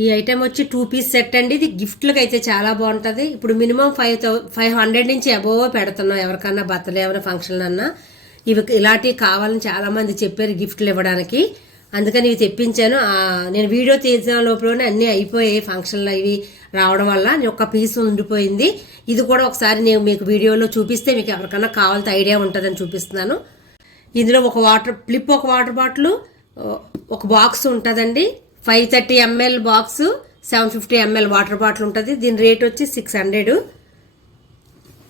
ఈ ఐటెం వచ్చి 2 piece set అండి. ఇది గిఫ్ట్లకు అయితే చాలా బాగుంటుంది. ఇప్పుడు మినిమం 500 నుంచి అబోవ్ పెడుతున్నాం ఎవరికన్నా బర్త్డే ఏమైనా ఫంక్షన్ అన్నా. ఇవి ఇలాంటివి కావాలని చాలా మంది చెప్పారు గిఫ్ట్లు ఇవ్వడానికి. అందుకని ఇవి తెప్పించాను. నేను వీడియో తీసిన లోపలనే అన్నీ అయిపోయాయి. ఫంక్షన్లో ఇవి రావడం వల్ల ఒక్క పీస్ ఉండిపోయింది. ఇది కూడా ఒకసారి నేను మీకు వీడియోలో చూపిస్తే మీకు ఎవరికన్నా కావాలంటే ఐడియా ఉంటుందని చూపిస్తున్నాను. ఇందులో ఒక వాటర్ బాటిల్, ఒక బాక్స్ ఉంటుందండి. 530 ml box, 750 ml water bottle ఉంటుంది. దీని రేట్ వచ్చి 600.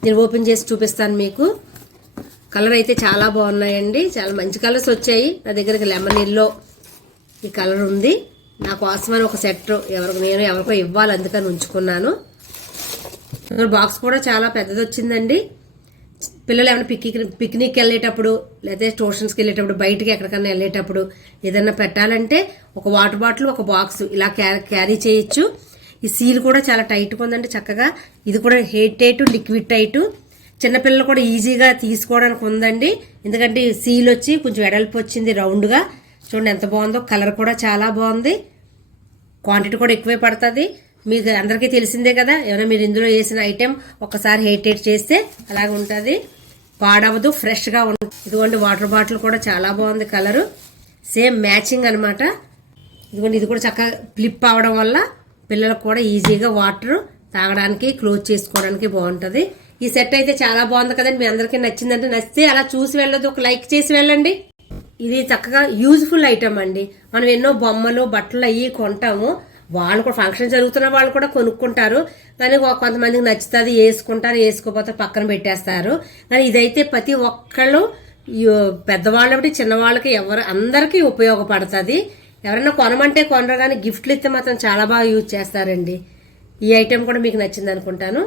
నేను ఓపెన్ చేసి చూపిస్తాను మీకు. కలర్ అయితే చాలా బాగున్నాయండి. చాలా మంచి కలర్స్ వచ్చాయి. నా దగ్గరికి లెమన్ ఎల్లో ఈ కలర్ ఉంది. నా కోసమని ఒక సెట్ నేను ఎవరికో ఇవ్వాలి, అందుకని ఉంచుకున్నాను. బాక్స్ కూడా చాలా పెద్దది వచ్చిందండి. పిల్లలు ఏమైనా పిక్నిక్ వెళ్ళేటప్పుడు లేదా ట్యూషన్స్కి వెళ్ళేటప్పుడు బయటికి ఎక్కడికన్నా వెళ్ళేటప్పుడు ఏదన్నా పెట్టాలంటే ఒక వాటర్ బాటిల్, ఒక బాక్స్ ఇలా క్యారీ చేయొచ్చు. ఈ సీల్ కూడా చాలా టైట్గా ఉందండి చక్కగా. ఇది కూడా హెయిట్ టైట్, లిక్విడ్ టైట్. చిన్నపిల్లలు కూడా ఈజీగా తీసుకోవడానికి ఉందండి. ఎందుకంటే సీల్ వచ్చి కొంచెం వెడల్పు వచ్చింది రౌండ్గా. చూడండి ఎంత బాగుందో. కలర్ కూడా చాలా బాగుంది. క్వాంటిటీ కూడా ఎక్కువే పడుతుంది. మీకు అందరికీ తెలిసిందే కదా. ఏమైనా మీరు ఇందులో వేసిన ఐటెం ఒకసారి హెయిట్ చేస్తే అలాగే ఉంటుంది. పాడవదు, ఫ్రెష్గా ఉంటుంది. ఇదిగోండి వాటర్ బాటిల్ కూడా చాలా బాగుంది. కలరు సేమ్ మ్యాచింగ్ అనమాట. ఇదిగోండి ఇది కూడా చక్కగా ఫ్లిప్ అవడం వల్ల పిల్లలకు కూడా ఈజీగా వాటర్ తాగడానికి, క్లోజ్ చేసుకోవడానికి బాగుంటుంది. ఈ సెట్ అయితే చాలా బాగుంది కదండి. మీ అందరికీ నచ్చిందంటే నచ్చితే అలా చూసి వెళ్ళదు, ఒక లైక్ చేసి వెళ్ళండి. ఇది చక్కగా యూజ్ఫుల్ ఐటమ్ అండి. మనం ఎన్నో బొమ్మలు, బట్టలు అవి కొంటాము. వాళ్ళు కూడా ఫంక్షన్ జరుగుతున్న వాళ్ళు కూడా కొనుక్కుంటారు. కానీ కొంతమందికి నచ్చుతుంది, వేసుకుంటారు, వేసుకోపోతే పక్కన పెట్టేస్తారు. కానీ ఇదైతే ప్రతి ఒక్కళ్ళు, పెద్దవాళ్ళు బట్టి చిన్నవాళ్ళకి అందరికీ ఉపయోగపడుతుంది. ఎవరైనా కొనమంటే కొనరు, కానీ గిఫ్ట్లు ఇస్తే మాత్రం చాలా బాగా యూజ్ చేస్తారండి. ఈ ఐటెం కూడా మీకు నచ్చింది అనుకుంటాను.